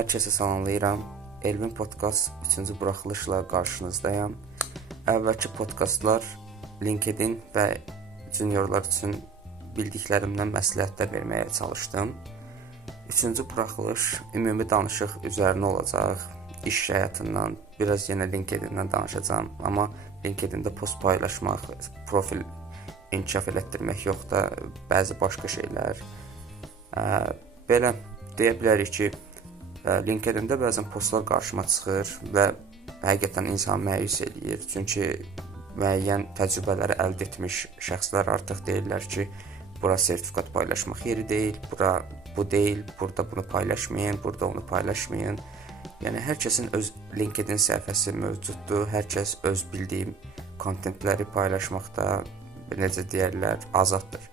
Hər kəsi salamlayıram. Elvin Podkast 3-cü buraxılışla qarşınızdayam. Əvvəlki podkastlar LinkedIn və juniorlar üçün bildiklərimdən məsləhətlər verməyə çalışdım. 3-cü buraxılış ümumi danışıq üzərinə olacaq. İş həyatından, biraz yenə LinkedIn-dən danışacağam. Amma LinkedIn-də post paylaşmaq, profil inkişaf elətdirmək yox da bəzi başqa şeylər. Belə deyə bilərik ki, LinkedIn-də bəzən postlar qarşıma çıxır və həqiqətən insanı məyus eləyir. Çünki müəyyən təcrübələri əldə etmiş şəxslər artıq deyirlər ki, bura sertifikat paylaşmaq yeri deyil, bura bu deyil, burada bunu paylaşmayın, burada onu paylaşmayın. Yəni hər kəsin öz LinkedIn səhifəsi mövcuddur. Hər kəs öz bildiyi kontentləri paylaşmaqda, necə deyirlər, azaddır.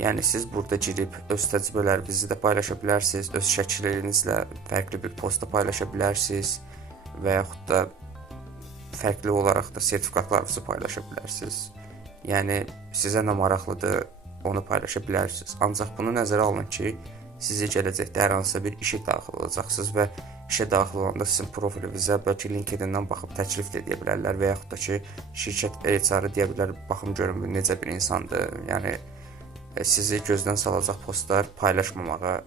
Yəni siz burada girib öz təcrübələrinizi də paylaşa bilərsiniz, öz şəkillerinizlə fərqli bir postda paylaşa bilərsiniz və yaxud da fərqli olaraq da sertifikatlarınızı paylaşa bilərsiniz. Yəni sizə nə maraqlıdır, onu paylaşa bilərsiniz. Ancaq bunu nəzərə alın ki, sizi gələcəkdə hər hansısa bir işə daxil olacaqsınız və işə daxil olanda sizin profilinizə bəlkə LinkedIn-dən baxıb təklif də edə bilərlər və yaxud da ki, şirkət HR-ı deyə bilər, baxım görün bu necə bir insandır. Yəni sizi gözdən salacaq postlar paylaşmamağa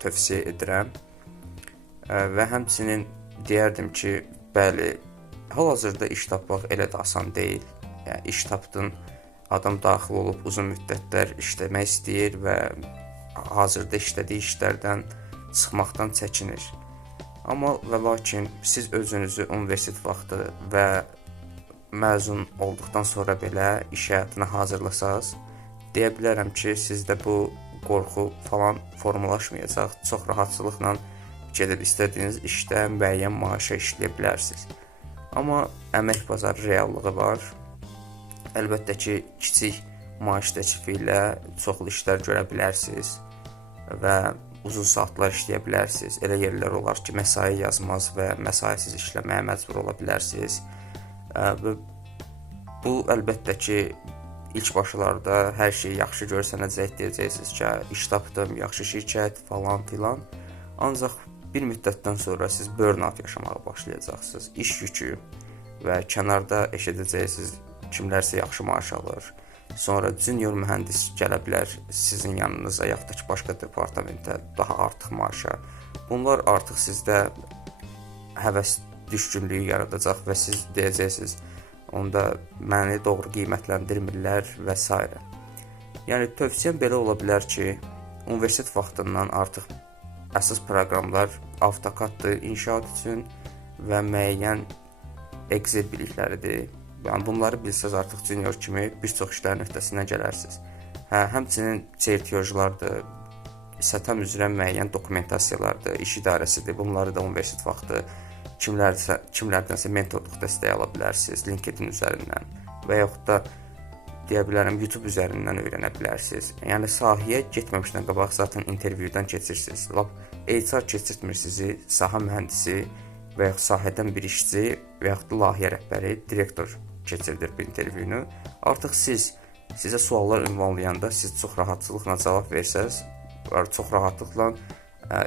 tövsiyə edirəm. Və həmçinin deyərdim ki, bəli, hal-hazırda iş tapmaq elə də asan deyil. Yəni iş tapdın, adam daxil olub uzun müddətlər işləmək istəyir və hazırda işlədiyi işlərdən çıxmaqdan çəkinir. Amma və lakin siz özünüzü universitet vaxtı və məzun olduqdan sonra belə iş həyatına hazırlasaz, deyə bilərəm ki, sizdə bu qorxu falan formalaşmayacaq. Çox rahatçılıqla gedib istədiyiniz işdə müəyyən maaşa işləyə bilərsiniz. Amma əmək bazarı reallığı var. Əlbəttə ki, kiçik maaş təklifi ilə çoxlu işlər görə bilərsiniz və uzun saatlar işləyə bilərsiniz. Elə yerlər olar ki, məsai yazmaz və məsaisiz işləməyə məcbur ola bilərsiniz. Bu əlbəttə ki, İlk başlarda hər şey yaxşı görsənəcək, deyəcəksiniz ki, iş tapdım, yaxşı şirkət falan filan. Ancaq bir müddətdən sonra siz burnout yaşamağa başlayacaqsınız. İş yükü və kənarda eşidəcəksiniz kimlərsə yaxşı maaş alır. Sonra junior mühəndis gələ bilər sizin yanınıza, yaxud da ki, başqa departamentə daha artıq maaşa. Bunlar artıq sizdə həvəs düşkünlüyü yaradacaq və siz deyəcəksiniz, onda məni doğru qiymətləndirmirlər və s. Yəni, tövsiyəm belə ola bilər ki, universitet vaxtından artıq əsas proqramlar AutoCAD-dır inşaat üçün və müəyyən Excel bilikləridir. Yəni, bunları bilsəz artıq junior kimi bir çox işlərin öhdəsindən gələrsiniz. Həmçinin çertyojlardır, sətam üzrə müəyyən dokumentasiyalardır, iş idarəsidir. Bunları da universitet vaxtı kimlərdənsə mentorluq dəstəyi ala bilərsiniz LinkedIn üzərindən və yaxud da deyə bilərəm YouTube üzərindən öyrənə bilərsiniz. Yəni sahəyə getməmişdən qabaq zaten intervyudan keçirsiniz. Lap HR keçirtmir sizi, saha mühəndisi və yaxud sahədən bir işçi və yaxud da layihə rəhbəri, direktor keçirdir bu intervyunu. Artıq sizə suallar ünvanlayanda siz çox rahatçılıqla cavab versəz, çox rahatlıqla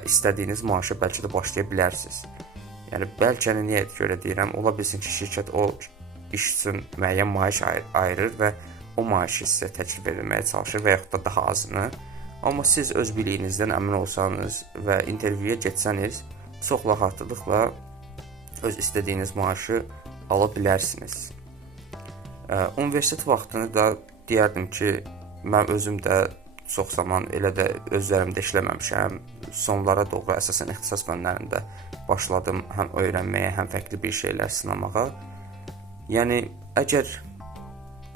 istədiyiniz maaşa bəlkə də başlaya bilərsiniz. Yəni, bəlkə niyə görə deyirəm, ola bilsin ki, şirkət o iş üçün müəyyən maaş ayırır və o maaşı sizə təklif edilməyə çalışır və yaxud da daha azını. Amma siz öz biliyinizdən əmin olsanız və intervyuya getsəniz, çox rahatlıqla öz istədiyiniz maaşı ala bilərsiniz. Universitet vaxtını da deyərdim ki, mən özüm də çox zaman elə də özlərimdə işləməmişəm. Sonlara doğru əsasən ixtisas fənlərində başladım həm öyrənməyə, həm fərqli bir şeylər sınamağa. Yəni, əgər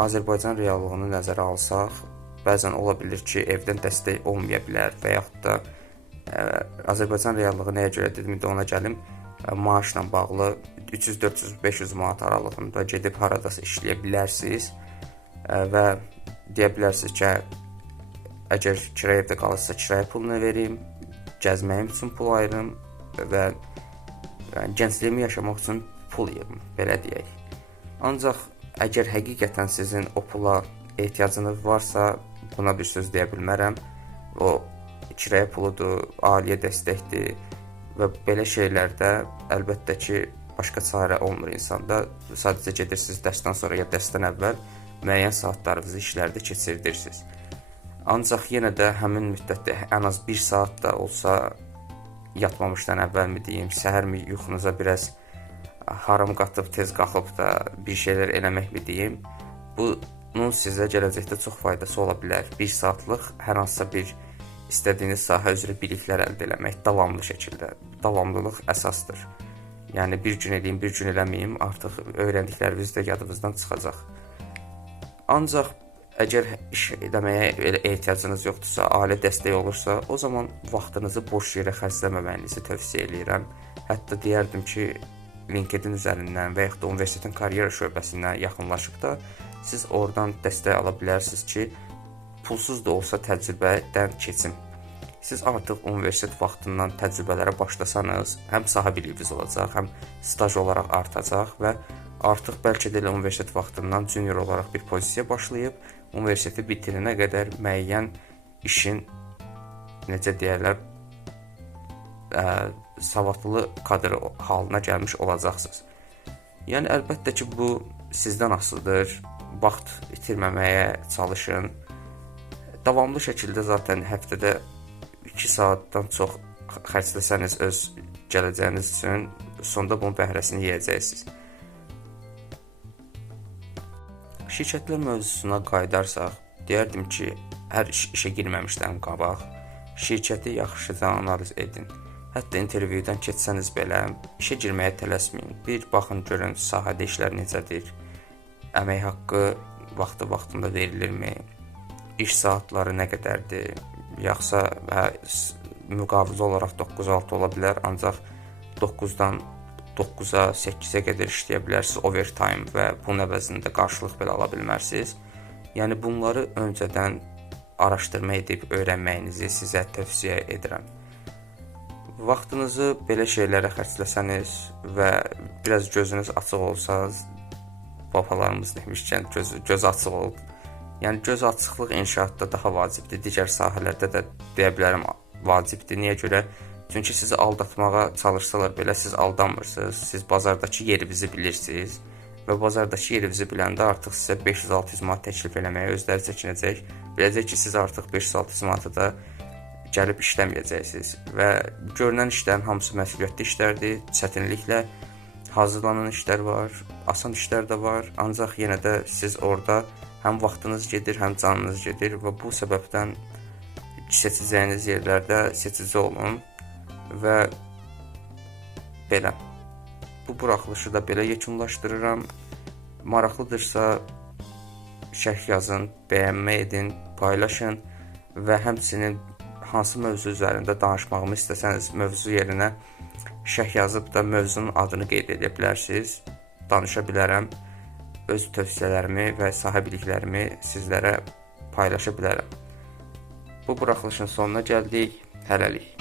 Azərbaycan reallığını nəzərə alsaq, bəzən ola bilir ki, evdən dəstək olmaya bilər və yaxud da Azərbaycan reallığı nəyə görə dedim, ona gəlim, maaşla bağlı 300, 400, 500 manat aralığında gedib haradasa işləyə bilərsiniz və deyə bilərsiniz ki, əgər kirayə evdə qalırsa kirayə pulunu verim, gəzməyim üçün pul ayırım və gəncliyimi yaşamaq üçün pul yığım, belə deyək. Ancaq əgər həqiqətən sizin o pula ehtiyacınız varsa, buna bir söz deyə bilmərəm. O kirayə puludur, ailəyə dəstəkdir və belə şeylərdə əlbəttə ki, başqa çarə olmur insanda. Sadəcə gedirsiniz dərsdən sonra ya dərsdən əvvəl müəyyən saatlarınızı işlərdə keçirirsiniz. Ancaq yenə də həmin müddətdə ən az 1 saat da olsa yatmamışdan əvvəlmi deyim, səhərmi yuxunuza biraz haram qatıb tez qalxıb da bir şeylər eləməkmi deyim, bunun sizə gələcəkdə çox faydası ola bilər. 1 saatlıq hər hansısa bir istədiyiniz sahə üzrə biliklər əldə eləmək davamlı şəkildə. Davamlılıq əsasdır. Yəni bir gün eləyim, bir gün eləməyim, artıq öyrəndikləriniz də yadınızdan çıxacaq. Ancaq əgər iş eləməyə elə ehtiyacınız yoxdursa, ailə dəstək olursa, o zaman vaxtınızı boş yerə xərcləməməyinizi tövsiyə edirəm. Hətta deyərdim ki, LinkedIn üzərindən və yaxud da universitetin karyera şöbəsindən yaxınlaşıb da siz oradan dəstək ala bilərsiniz ki, pulsuz da olsa təcrübədən keçin. Siz artıq universitet vaxtından təcrübələrə başlasanız, həm sahə biliyiniz olacaq, həm staj olaraq artacaq və artıq bəlkə də elə universitet vaxtından junior olaraq bir pozisiya başlayıb, universiteti bitirinə qədər müəyyən işin, necə deyərlər, savadlı kadr halına gəlmiş olacaqsınız. Yəni, əlbəttə ki, bu sizdən asılıdır. Vaxt itirməməyə çalışın. Davamlı şəkildə zaten həftədə 2 saatdan çox xərcləsəniz öz gələcəyiniz üçün, sonda bunun bəhrəsini yeyəcəksiniz. Şirkətlər mövzusuna qayıdarsaq, deyərdim ki, hər işə girməmişdən qabaq şirkəti yaxşıca analiz edin. Hətta intervyudan keçsəniz belə işə girməyə tələsməyin. Bir baxın görün sahədə işlər necədir, əmək haqqı vaxtında verilirmi, iş saatları nə qədərdir, yoxsa müqavilə olaraq 9-6 ola bilər, ancaq 9-dan 9-a, 8-ə qədər işləyə bilərsiniz overtime və bunun əvəzində qarşılıq belə ala bilmərsiniz. Yəni bunları öncədən araşdırma edib öyrənməyinizi sizə tövsiyə edirəm. Vaxtınızı belə şeylərə xərcləsəniz və biraz gözünüz açıq olsanız, babalarımız demişkən göz açıq ol. Yəni göz açıqlıq inşaatda daha vacibdir, digər sahələrdə də deyə bilərəm vacibdir. Niyə görə? Çünki sizi aldatmağa çalışsalar belə siz aldanmırsınız. Siz bazardakı yerinizi bilirsiniz və bazardakı yerinizi biləndə artıq sizə 500-600 manat təklif eləməyə özləri çəkinəcək. Biləcək ki, siz artıq 500-600 manatı da gəlib işləməyəcəksiniz və görünən işlərin hamısı məsuliyyətli işlərdir, çətinliklə hazırlanan işlər var, asan işlər də var, ancaq yenə də siz orada həm vaxtınız gedir, həm canınız gedir və bu səbəbdən seçəcəyiniz yerlərdə seçici olun və belə. Bu buraxılışı da belə yekunlaşdırıram. Maraqlıdırsa şərh yazın, bəyənmə edin, paylaşın və həmçinin hansı mövzu üzərində danışmağımı istəsəniz mövzu yerinə şərh yazıb da mövzunun adını qeyd edə bilərsiniz. Danışa bilərəm. Öz tövsiyələrimi və sahə biliklərimi sizlərə paylaşa bilərəm. Bu buraxılışın sonuna gəldik. Hələlik.